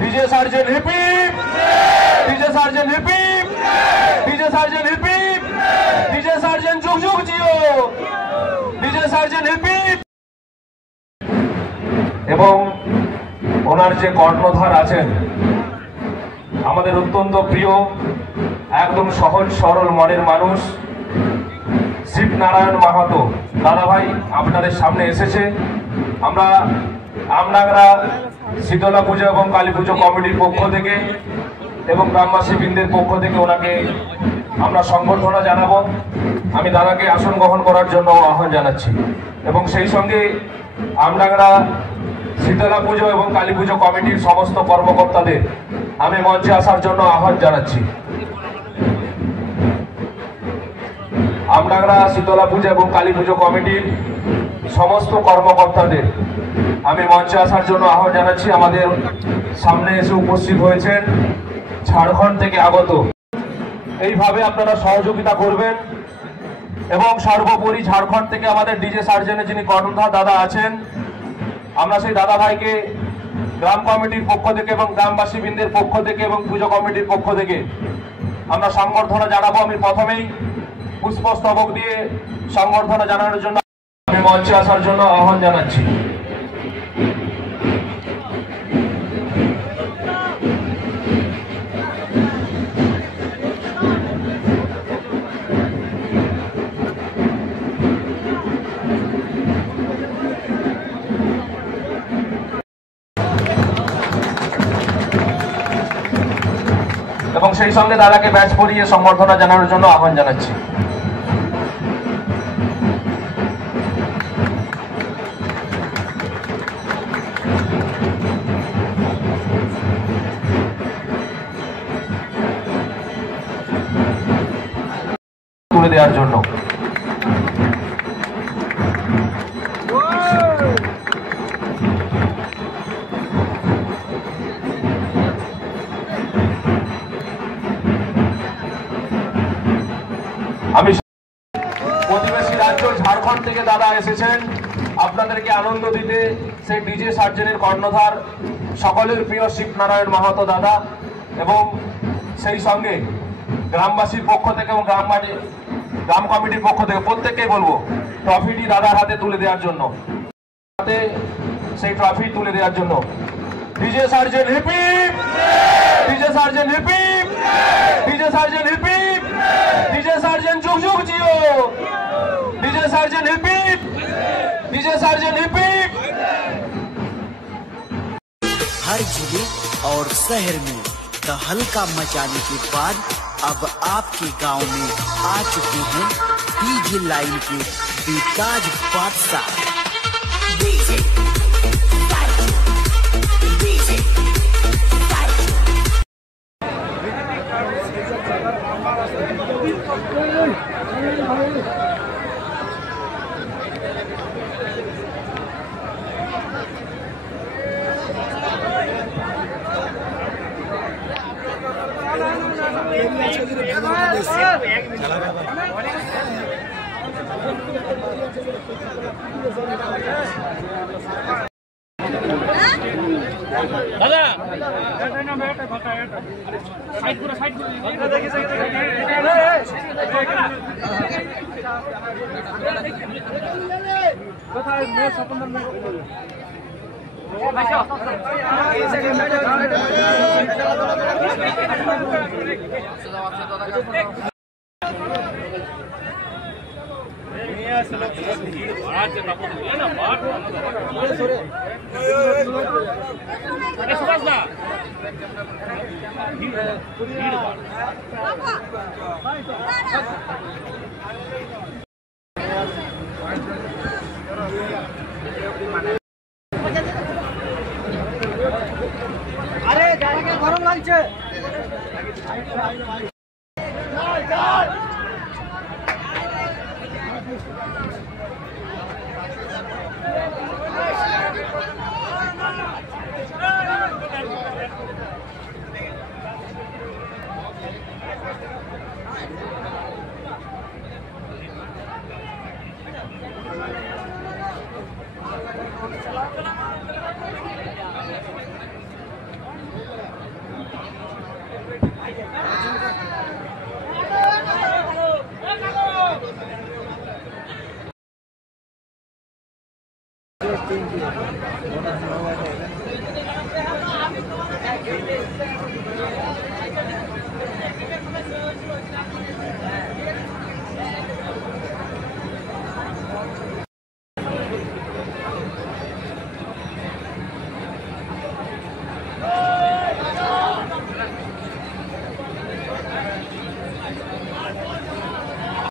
DJ sergeant hip hip, DJ sergeant hip hip, DJ sergeant hip hip, DJ sergeant যুগ যুগ Jio, DJ sergeant hip hip. এবং ওনার যে কর্ণধার আছেন আমাদের অত্যন্ত প্রিয়, একদম সহজ সরল মনের মানুষ শিবনারায়ণ মাহাতো দাদাভাই আপনাদের সামনে এসেছে। আমরা আমডাংরা শীতলা পুজো এবং কালী পুজো কমিটির পক্ষ থেকে এবং গ্রামবাসী বৃন্দের পক্ষ থেকে ওনাকে আমরা সংবর্ধনা জানাবো। আমি দাদাকে আসন গ্রহণ করার জন্য আহ্বান জানাচ্ছি এবং সেই সঙ্গে আমডাংরা শীতলা পুজো এবং কালী পুজো কমিটির সমস্ত কর্মকর্তাদের আমি মঞ্চে আসার জন্য আহ্বান জানাচ্ছি। আমডাংরা শীতলা পুজো এবং কালী পুজো কমিটির সমস্ত কর্মকর্তাদের আমি মঞ্চে আসার জন্য আহ্বান জানাচ্ছি। আমাদের সামনে এসে উপস্থিত হয়েছেন ঝাড়খণ্ড থেকে আগত। এইভাবে আপনারা সহযোগিতা করবেন এবং সর্বোপরি ঝাড়খণ্ড থেকে আমাদের ডিজে সার্জেনের যিনি কর্ণধার দাদা আছেন, আমরা সেই দাদা ভাইকে গ্রাম কমিটির পক্ষ থেকে এবং গ্রামবাসী বৃন্দের পক্ষ থেকে এবং পুজো কমিটির পক্ষ থেকে আমরা সংবর্ধনা জানাবো। আমি প্রথমেই পুষ্পস্তবক দিয়ে সংবর্ধনা জানানোর জন্য আমি মঞ্চে আসার জন্য আহ্বান জানাচ্ছি। এবং সেই সঙ্গে দাদাকে ব্যাচ পরিয়ে সংবর্ধনা জানানোর জন্য আহ্বান জানাচ্ছি। তুলে দেওয়ার জন্য আমি প্রতিবেশী রাজ্য ঝাড়খণ্ড থেকে দাদা এসেছেন আপনাদেরকে আনন্দ দিতে। সেই ডিজে সার্জেনের কর্ণধার সকলের প্রিয় শিবনারায়ণ মাহাতো দাদা এবং সেই সঙ্গে গ্রামবাসীর পক্ষ থেকে এবং গ্রাম কমিটির পক্ষ থেকে প্রত্যেককেই বলবো ট্রফিটি দাদার হাতে তুলে দেওয়ার জন্য, হাতে সেই ট্রফি তুলে দেওয়ার জন্য। DJ sergeant hip hip, DJ sergeant hip hip, DJ sergeant hip hip, DJ sergeant যুগ যুগ জিও, ডিজे सार्जन हिपिप, डीजे सार्जन हिपिप। हर जिले और शहर में तहलका मचाने के बाद अब आपके गांव में आ चुके हैं डीजे लाइन के बेताज बादशाह डीजे दादा साइड पूरा साइड अरे गरम लागছে।